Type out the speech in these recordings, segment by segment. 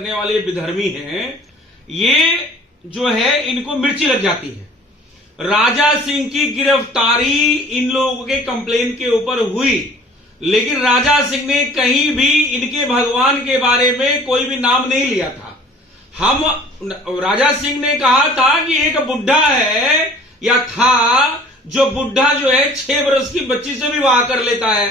करने वाले विधर्मी हैं, ये जो है इनको मिर्ची लग जाती है। राजा सिंह की गिरफ्तारी इन लोगों के कंप्लेन के ऊपर हुई, लेकिन राजा सिंह ने कहीं भी इनके भगवान के बारे में कोई भी नाम नहीं लिया था। राजा सिंह ने कहा था कि एक बुढ़ा है या था जो बुढ़ा जो है 6 वर्ष की बच्ची से विवाह कर लेता है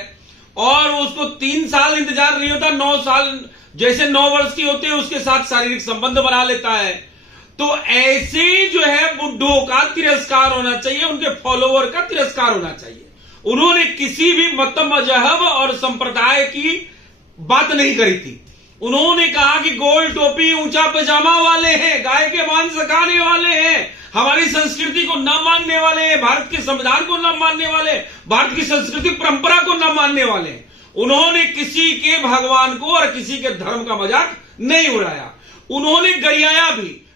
और उसको 3 साल इंतजार नहीं होता, 9 साल जैसे 9 वर्ष की होते हैं उसके साथ शारीरिक संबंध बना लेता है। तो ऐसे जो है बुढ़ों का तिरस्कार होना चाहिए, उनके फॉलोवर का तिरस्कार होना चाहिए। उन्होंने किसी भी मत मजहब और संप्रदाय की बात नहीं करी थी। उन्होंने कहा कि गोल टोपी ऊंचा पजामा वाले हैं, गाय के मांस खाने वाले हैं, हमारी संस्कृति को न मानने वाले हैं, भारत के संविधान को न मानने वाले, भारत की संस्कृति परंपरा को न मानने वाले। उन्होंने किसी के भगवान को और किसी के धर्म का मजाक नहीं उड़ाया। उन्होंने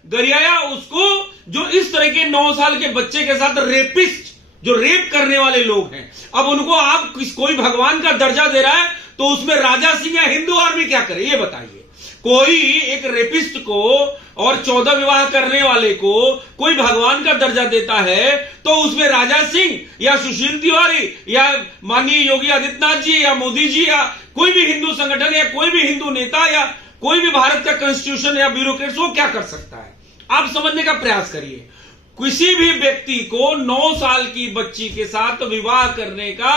गरियाया उसको जो इस तरह के 9 साल के बच्चे के साथ रेपिस्ट, जो रेप करने वाले लोग हैं, अब उनको आप कोई भगवान का दर्जा दे रहा है तो उसमें राजा सिंह या हिंदू आर्मी क्या करे ये बताइए। कोई एक रेपिस्ट को और 14 विवाह करने वाले को कोई भगवान का दर्जा देता है तो उसमें राजा सिंह या सुशील तिवारी या माननीय योगी आदित्यनाथ जी या मोदी जी या कोई भी हिंदू संगठन या कोई भी हिंदू नेता या कोई भी भारत का कॉन्स्टिट्यूशन या ब्यूरोक्रेट्स वो क्या कर सकता है? आप समझने का प्रयास करिए। किसी भी व्यक्ति को 9 साल की बच्ची के साथ विवाह करने का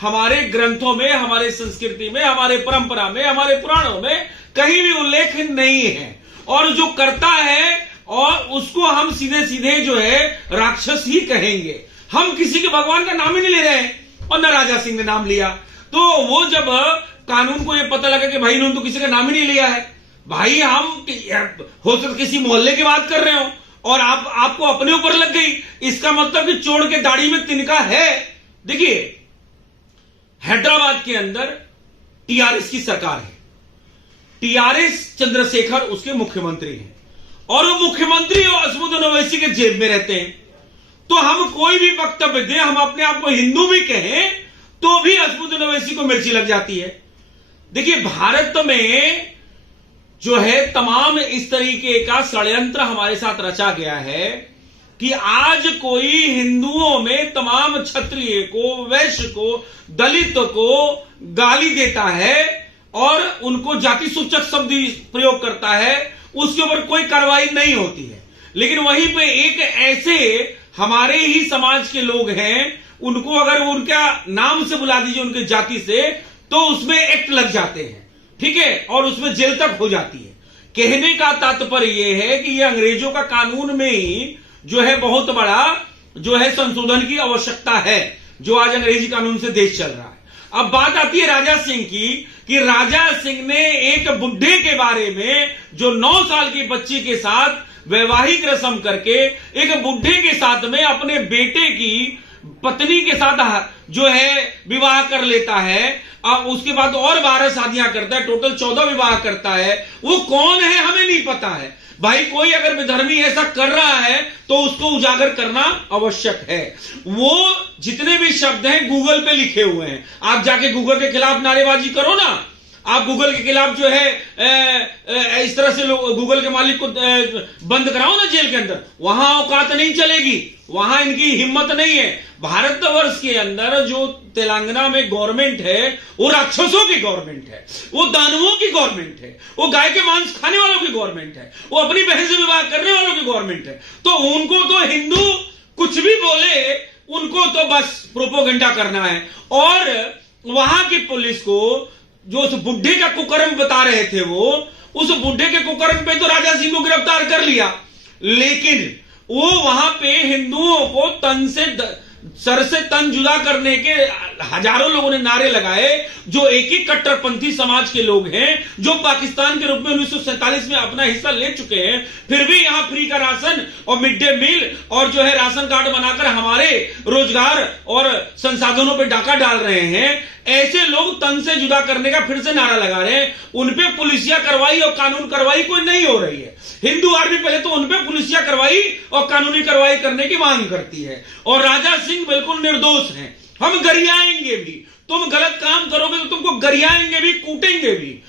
हमारे ग्रंथों में, हमारे संस्कृति में, हमारे परंपरा में, हमारे पुराणों में कहीं भी उल्लेख नहीं है। और जो करता है और उसको हम सीधे सीधे जो है राक्षस ही कहेंगे। हम किसी के भगवान का नाम ही नहीं ले रहे हैं और न राजा सिंह ने नाम लिया। तो वो जब कानून को ये पता लगा कि भाई इन्होंने तो किसी का नाम ही नहीं लिया है, भाई हम हो सकता किसी मोहल्ले की बात कर रहे हो और आपको अपने ऊपर लग गई, इसका मतलब कि चोर के दाढ़ी में तिनका है। देखिए हैदराबाद के अंदर टीआरएस की सरकार है, टीआरएस चंद्रशेखर उसके मुख्यमंत्री हैं और वो मुख्यमंत्री असदुद्दीन ओवैसी के जेब में रहते हैं। तो हम कोई भी वक्तव्य दें, हम अपने आप को हिंदू भी कहें तो भी असदुद्दीन ओवैसी को मिर्ची लग जाती है। देखिए भारत में जो है तमाम इस तरीके का षड्यंत्र हमारे साथ रचा गया है कि आज कोई हिंदुओं में तमाम क्षत्रिय को, वैश्य को, दलित को गाली देता है और उनको जाति सूचक शब्द प्रयोग करता है, उसके ऊपर कोई कार्रवाई नहीं होती है। लेकिन वहीं पे एक ऐसे हमारे ही समाज के लोग हैं, उनको अगर उनका नाम से बुला दीजिए, उनके जाति से, तो उसमें एक्ट लग जाते हैं, ठीक है, और उसमें जेल तक हो जाती है। कहने का तात्पर्य यह है कि यह अंग्रेजों का कानून में ही जो है बहुत बड़ा जो है संशोधन की आवश्यकता है, जो आज अंग्रेजी कानून से देश चल रहा है। अब बात आती है राजा सिंह की कि राजा सिंह ने एक बुढ़े के बारे में जो 9 साल की बच्ची के साथ वैवाहिक रस्म करके एक बुढ़े के साथ में अपने बेटे की पत्नी के साथ जो है विवाह कर लेता है, अब उसके बाद और 12 शादियां करता है, टोटल 14 विवाह करता है। वो कौन है हमें नहीं पता है। भाई कोई अगर विधर्मी ऐसा कर रहा है तो उसको उजागर करना आवश्यक है। वो जितने भी शब्द हैं गूगल पे लिखे हुए हैं, आप जाके गूगल के खिलाफ नारेबाजी करो ना। आप गूगल के खिलाफ जो है इस तरह से लोग गूगल के मालिक को बंद कराओ ना जेल के अंदर, वहां औकात नहीं चलेगी, वहां इनकी हिम्मत नहीं है। भारतवर्ष के अंदर जो तेलंगाना में गवर्नमेंट है वो राक्षसों की गवर्नमेंट है, वो दानवों की गवर्नमेंट है, वो गाय के मांस खाने वालों की गवर्नमेंट है, वो अपनी बहन से विवाह करने वालों की गवर्नमेंट है। तो उनको तो हिंदू कुछ भी बोले, उनको तो बस प्रोपोगंडा करना है। और वहां की पुलिस को जो उस बुढ़े का कुकर्म बता रहे थे, वो उस बुढ़े के कुकर्म पे तो राजा सिंह को गिरफ्तार कर लिया, लेकिन वो वहां पे हिंदुओं को तन से सर से तन जुदा करने के हजारों लोगों ने नारे लगाए, जो एक ही कट्टरपंथी समाज के लोग हैं, जो पाकिस्तान के रूप में 1947 में अपना हिस्सा ले चुके हैं, फिर भी यहां फ्री का राशन और मिड डे मील और जो है राशन कार्ड बनाकर हमारे रोजगार और संसाधनों पर डाका डाल रहे हैं। ऐसे लोग तन से जुदा करने का फिर से नारा लगा रहे हैं। उनपे पुलिसिया कार्रवाई और कानून कार्रवाई कोई नहीं हो रही है। हिंदू आर्मी पहले तो उनपे पुलिसिया कार्रवाई और कानूनी कार्रवाई करने की मांग करती है, और राजा सिंह बिल्कुल निर्दोष हैं। हम गरियाएंगे भी, तुम गलत काम करोगे तो तुमको गरियाएंगे भी, कूटेंगे भी।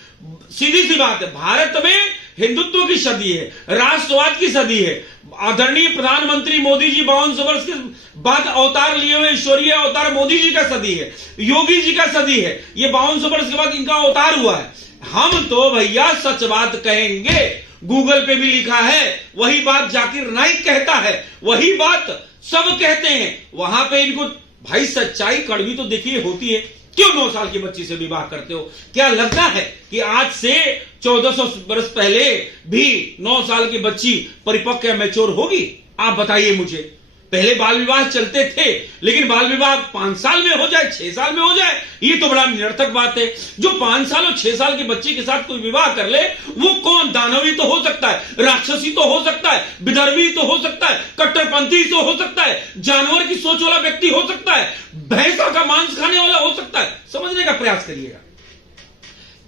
सीधी सी बात है, भारत में हिंदुत्व की सदी है, राष्ट्रवाद की सदी है। आदरणीय प्रधानमंत्री मोदी जी 52 वर्ष के बाद अवतार लिए हुए ईश्वरीय अवतार मोदी जी का सदी है, योगी जी का सदी है। ये 52 वर्ष के बाद इनका अवतार हुआ है। हम तो भैया सच बात कहेंगे, गूगल पे भी लिखा है, वही बात जाकिर नाइक कहता है, वही बात सब कहते हैं। वहां पे इनको भाई सच्चाई कड़वी तो देखिए होती है। क्यों 9 साल की बच्ची से विवाह करते हो? क्या लगता है कि आज से 1400 वर्ष पहले भी 9 साल की बच्ची परिपक्व या मैच्योर होगी? आप बताइए मुझे। पहले बाल विवाह चलते थे, लेकिन बाल विवाह 5 साल में हो जाए, 6 साल में हो जाए, ये तो बड़ा निरर्थक बात है। जो 5 साल और 6 साल की बच्ची के साथ कोई विवाह कर ले, वो कौन? दानवी तो हो सकता है, राक्षसी तो हो सकता है, विधर्मी तो हो सकता है, कट्टरपंथी तो हो सकता है, जानवर की सोच वाला व्यक्ति हो सकता है, भैंसा का मांस खाने वाला हो सकता है। समझने का प्रयास करिएगा।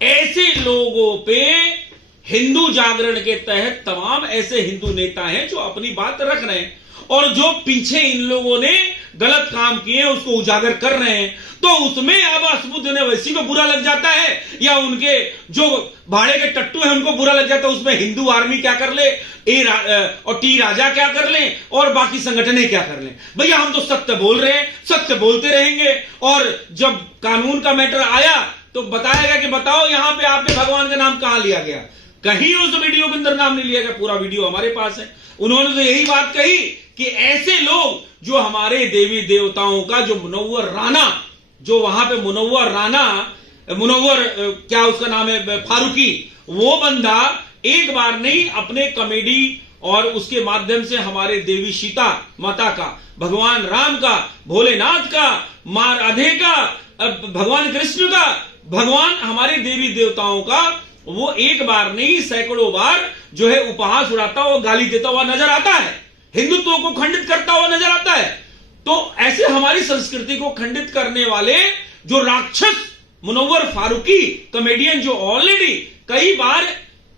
ऐसे लोगों पे हिंदू जागरण के तहत तमाम ऐसे हिंदू नेता हैं जो अपनी बात रख रहे हैं, और जो पीछे इन लोगों ने गलत काम किए हैं उसको उजागर कर रहे हैं। तो उसमें अब असमुद्दीन ओवैसी को बुरा लग जाता है, या उनके जो भाड़े के टट्टू हैं उनको बुरा लग जाता है। उसमें हिंदू आर्मी क्या कर ले, और टी राजा क्या कर ले, और बाकी संगठनें क्या कर ले। भैया हम तो सत्य बोल रहे हैं, सत्य बोलते रहेंगे। और जब कानून का मैटर आया तो बताएगा कि बताओ यहां पे आपने भगवान का नाम कहां लिया गया? कहीं उस वीडियो के अंदर नाम नहीं लिया गया, पूरा वीडियो हमारे पास है। उन्होंने तो यही बात कही कि ऐसे लोग जो हमारे देवी देवताओं का, जो मुनव्वर राना, जो वहां पे मुनव्वर क्या उसका नाम है, फारूकी, वो बंदा एक बार नहीं अपने कॉमेडी और उसके माध्यम से हमारे देवी सीता माता का, भगवान राम का, भोलेनाथ का, मां राधे का, भगवान कृष्ण का, भगवान हमारे देवी देवताओं का, वो एक बार नहीं सैकड़ों बार जो है उपहास उड़ाता हुआ, गाली देता हुआ नजर आता है, हिंदुत्व को खंडित करता हुआ नजर आता है। तो ऐसे हमारी संस्कृति को खंडित करने वाले जो राक्षस मुनव्वर फारूकी कॉमेडियन, जो ऑलरेडी कई बार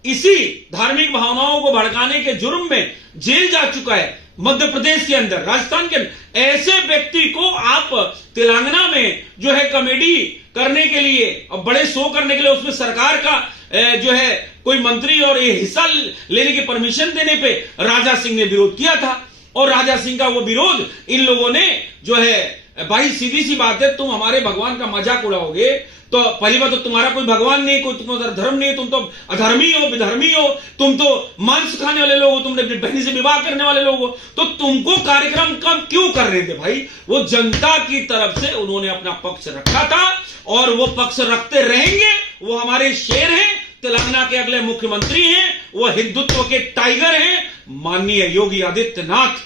इसी धार्मिक भावनाओं को भड़काने के जुर्म में जेल जा चुका है, मध्य प्रदेश के अंदर, राजस्थान के अंदर, ऐसे व्यक्ति को आप तेलंगाना में जो है कॉमेडी करने के लिए और बड़े शो करने के लिए उसमें सरकार का जो है कोई मंत्री और ये हिस्सा लेने की परमिशन देने पे राजा सिंह ने विरोध किया था। और राजा सिंह का वो विरोध इन लोगों ने जो है, भाई सीधी सी बात है, तुम हमारे भगवान का मजाक उड़ाओगे तो पहली बात तो तुम्हारा कोई भगवान नहीं, कोई तुम्हारा धर्म नहीं, तुम तो अधर्मी हो, विधर्मी हो, तुम तो मांस खाने वाले लोग हो, तुमने अपनी बहनी से विवाह करने वाले लोग हो। तो तुमको कार्यक्रम कम क्यों कर रहे थे भाई? वो जनता की तरफ से उन्होंने अपना पक्ष रखा था और वो पक्ष रखते रहेंगे। वो हमारे शेर हैं, तेलंगाना के अगले मुख्यमंत्री हैं, वो हिंदुत्व के टाइगर हैं। माननीय योगी आदित्यनाथ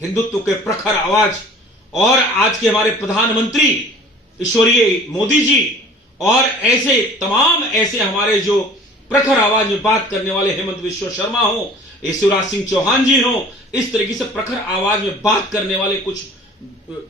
हिंदुत्व के प्रखर आवाज, और आज के हमारे प्रधानमंत्री ईश्वरीय मोदी जी, और ऐसे तमाम ऐसे हमारे जो प्रखर आवाज में बात करने वाले हेमंत बिश्व शर्मा हो, शिवराज सिंह चौहान जी हो, इस तरीके से प्रखर आवाज में बात करने वाले कुछ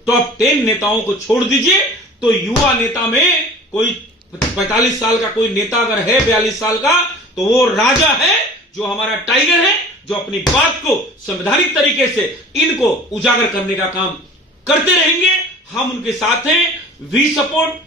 टॉप 10 नेताओं को छोड़ दीजिए तो युवा नेता में कोई 45 साल का कोई नेता अगर है, 42 साल का, तो वो राजा है, जो हमारा टाइगर है, जो अपनी बात को संवैधानिक तरीके से इनको उजागर करने का काम करते रहेंगे। हम उनके साथ हैं। We support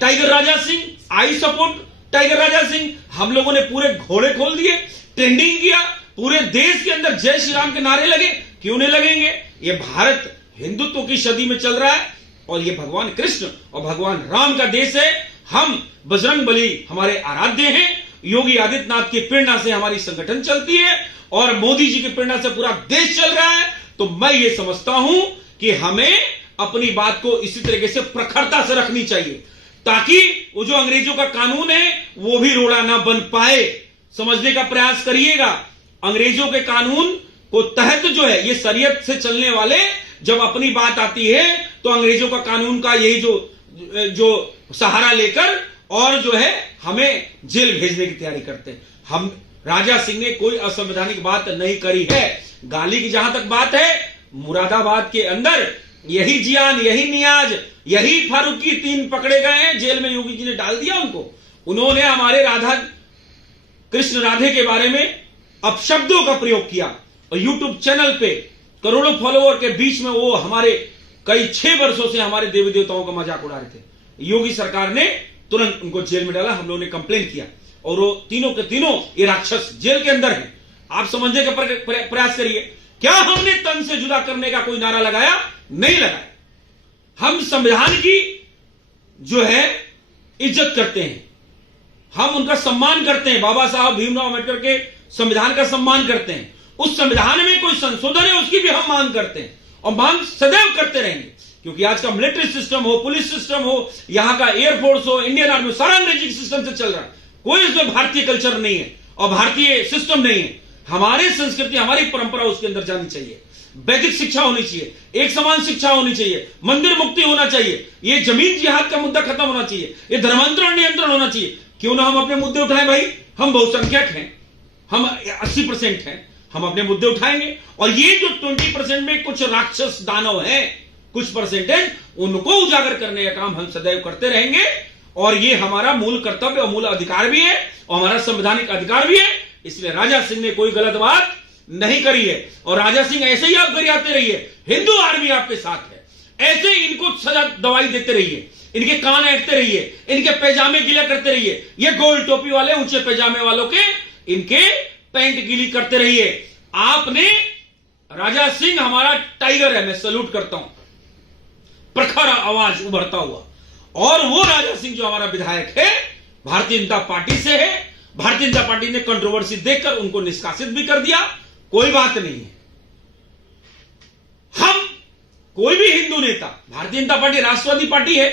Tiger Raja Singh, I support Tiger Raja Singh. हम लोगों ने पूरे घोड़े खोल दिए, ट्रेंडिंग किया, पूरे देश के अंदर जय श्री राम के नारे लगे। क्यों नहीं लगेंगे? ये भारत हिंदुत्व की सदी में चल रहा है और ये भगवान कृष्ण और भगवान राम का देश है। हम बजरंग बली हमारे आराध्य हैं। योगी आदित्यनाथ की प्रेरणा से हमारी संगठन चलती है और मोदी जी की प्रेरणा से पूरा देश चल रहा है। तो मैं ये समझता हूं कि हमें अपनी बात को इसी तरीके से प्रखरता से रखनी चाहिए ताकि वो जो अंग्रेजों का कानून है वो भी रोड़ा ना बन पाए। समझने का प्रयास करिएगा। अंग्रेजों के कानून को तहत जो है ये शरीयत से चलने वाले जब अपनी बात आती है तो अंग्रेजों का कानून का यही जो सहारा लेकर और जो है हमें जेल भेजने की तैयारी करते हैं। हम राजा सिंह ने कोई असंवैधानिक बात नहीं करी है। गाली की जहां तक बात है, मुरादाबाद के अंदर यही जियान, यही नियाज, यही फारूकी 3 पकड़े गए हैं, जेल में योगी जी ने डाल दिया उनको। उन्होंने हमारे राधा कृष्ण राधे के बारे में अपशब्दों का प्रयोग किया और यूट्यूब चैनल पे करोड़ों फॉलोअर के बीच में वो हमारे कई 6 वर्षों से हमारे देवी देवताओं का मजाक उड़ा रहे थे। योगी सरकार ने तुरंत उनको जेल में डाला। हम लोगों ने कंप्लेन किया और वो तीनों के तीनों ये राक्षस जेल के अंदर हैं। आप समझने का प्रयास करिए, क्या हमने तन से जुदा करने का कोई नारा लगाया? नहीं लगाया। हम संविधान की जो है इज्जत करते हैं, हम उनका सम्मान करते हैं। बाबा साहब भीमराव अम्बेडकर के संविधान का सम्मान करते हैं। उस संविधान में कोई संशोधन है उसकी भी हम मांग करते हैं और मांग सदैव करते रहेंगे, क्योंकि आज का मिलिट्री सिस्टम हो, पुलिस सिस्टम हो, यहां का एयरफोर्स हो, इंडियन आर्मी, सारा अंग्रेजी सिस्टम से चल रहा है। कोई इसमें भारतीय कल्चर नहीं है और भारतीय सिस्टम नहीं है। हमारी संस्कृति, हमारी परंपरा उसके अंदर जानी चाहिए। वैदिक शिक्षा होनी चाहिए, एक समान शिक्षा होनी चाहिए, मंदिर मुक्ति होना चाहिए, ये जमीन जिहाद का मुद्दा खत्म होना चाहिए, ये धर्मांतरण नियंत्रण होना चाहिए। क्यों ना हम अपने मुद्दे उठाएं भाई, हम बहुसंख्यक हैं, हम 80% हैं, हम अपने मुद्दे उठाएंगे। और ये जो 20% में कुछ राक्षस दानव हैं, कुछ परसेंटेज, उनको उजागर करने का काम हम सदैव करते रहेंगे। और ये हमारा मूल कर्तव्य और मूल अधिकार भी है और हमारा संवैधानिक अधिकार भी है। इसलिए राजा सिंह ने कोई गलत बात नहीं करी है और राजा सिंह ऐसे ही आप गरियाते रहिए। हिंदू आर्मी आपके साथ है, ऐसे इनको सजा दवाई देते रहिए, इनके कान ऐंठते रहिए, इनके पैजामे गीला करते रहिए। ये गोल टोपी वाले ऊंचे पैजामे वालों के इनके पैंट गीली करते रहिए। आपने, राजा सिंह हमारा टाइगर है, मैं सैल्यूट करता हूं, प्रखर आवाज उभरता हुआ। और वो राजा सिंह जो हमारा विधायक है, भारतीय जनता पार्टी से है। भारतीय जनता पार्टी ने कंट्रोवर्सी देखकर उनको निष्कासित भी कर दिया, कोई बात नहीं है। हम कोई भी हिंदू नेता, भारतीय जनता पार्टी राष्ट्रवादी पार्टी है,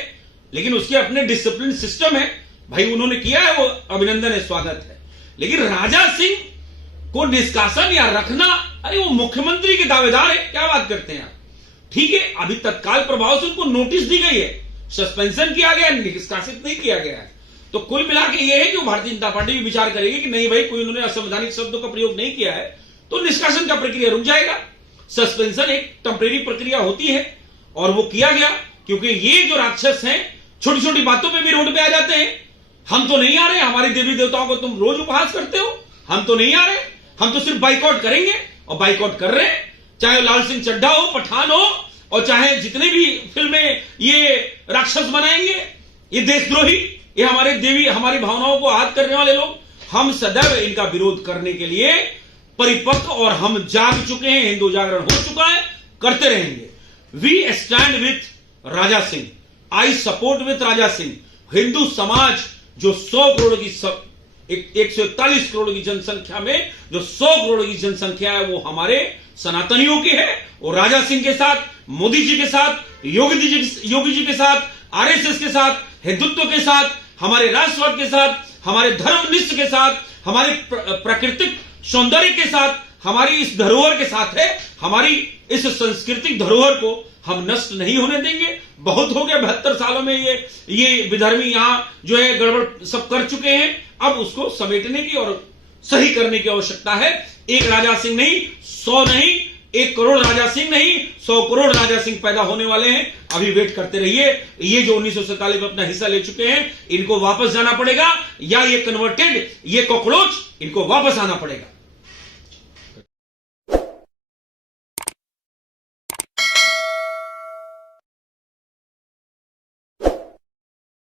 लेकिन उसके अपने डिसिप्लिन सिस्टम है भाई, उन्होंने किया है, वो अभिनंदन है, स्वागत है। लेकिन राजा सिंह को निष्कासन या रखना, अरे वो मुख्यमंत्री के दावेदार है, क्या बात करते हैं आप? ठीक है, अभी तत्काल प्रभाव से उनको नोटिस दी गई है, सस्पेंशन किया गया, निष्कासित नहीं किया गया है। तो कुल मिला के ये है कि भारतीय जनता पार्टी भी विचार करेगी कि नहीं भाई, कोई उन्होंने असंवैधानिक शब्दों का प्रयोग नहीं किया है, तो निष्कासन का प्रक्रिया रुक जाएगा। सस्पेंशन एक टेम्परेरी प्रक्रिया होती है और वो किया गया, क्योंकि ये जो राक्षस हैं छोटी छोटी बातों पे भी रोड पे आ जाते हैं। हम तो नहीं आ रहे, हमारे देवी देवताओं को तुम रोज उपहास करते हो, हम तो नहीं आ रहे, हम तो सिर्फ बाइकआउट करेंगे और बाइकआउट कर रहे हैं। चाहे लाल सिंह चड्ढा हो, पठान हो, और चाहे जितने भी फिल्में ये राक्षस बनाएंगे, ये देशद्रोही, ये हमारे देवी, हमारी भावनाओं को आहत करने वाले लोग, हम सदैव इनका विरोध करने के लिए परिपक्व और हम जाग चुके हैं। हिंदू जागरण हो चुका है, करते रहेंगे। We stand with Raja Singh, I support with Raja Singh. Hindu समाज जो 100 करोड़ की 141 करोड़ की जनसंख्या में जो 100 करोड़ की जनसंख्या है, वो हमारे सनातनियों की है। और राजा सिंह के साथ, मोदी जी के साथ, योगी जी के साथ, आरएसएस के साथ, हिंदुत्व के साथ, हमारे राष्ट्रवाद के साथ, हमारे धर्मनिष्ठ के साथ, हमारे प्राकृतिक सौंदर्य के साथ, हमारी इस धरोहर के साथ है। हमारी इस सांस्कृतिक धरोहर को हम नष्ट नहीं होने देंगे। बहुत हो गया, 72 सालों में ये विधर्मी यहां जो है गड़बड़ सब कर चुके हैं। अब उसको समेटने की और सही करने की आवश्यकता है। एक राजा सिंह नहीं, 100 नहीं, 1 करोड़ राजा सिंह नहीं, 100 करोड़ राजा सिंह पैदा होने वाले हैं। अभी वेट करते रहिए। ये जो 1947 में अपना हिस्सा ले चुके हैं, इनको वापस जाना पड़ेगा, या ये कन्वर्टेड, ये कॉकरोच, इनको वापस आना पड़ेगा।